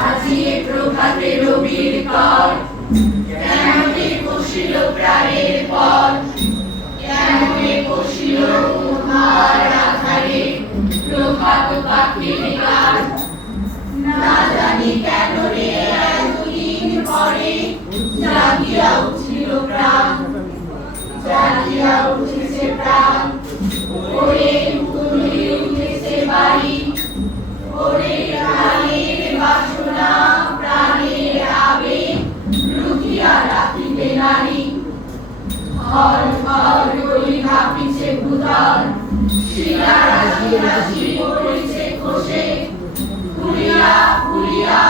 আজিয়ে প্রভাতে রবির কর কেমনে বসিল প্রাণের পর কেমনে বসিল উহার আধারে প্রভাত পাখির গান না জানি কেন রে এতদিন পরে জাগিয়া উঠিল প্রাণ জাগিয়া উঠেছে প্রাণ ওরে ফুলিয়া ফুলিয়া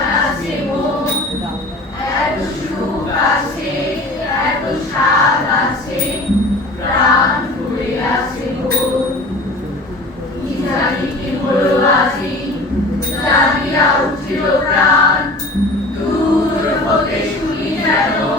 shadow.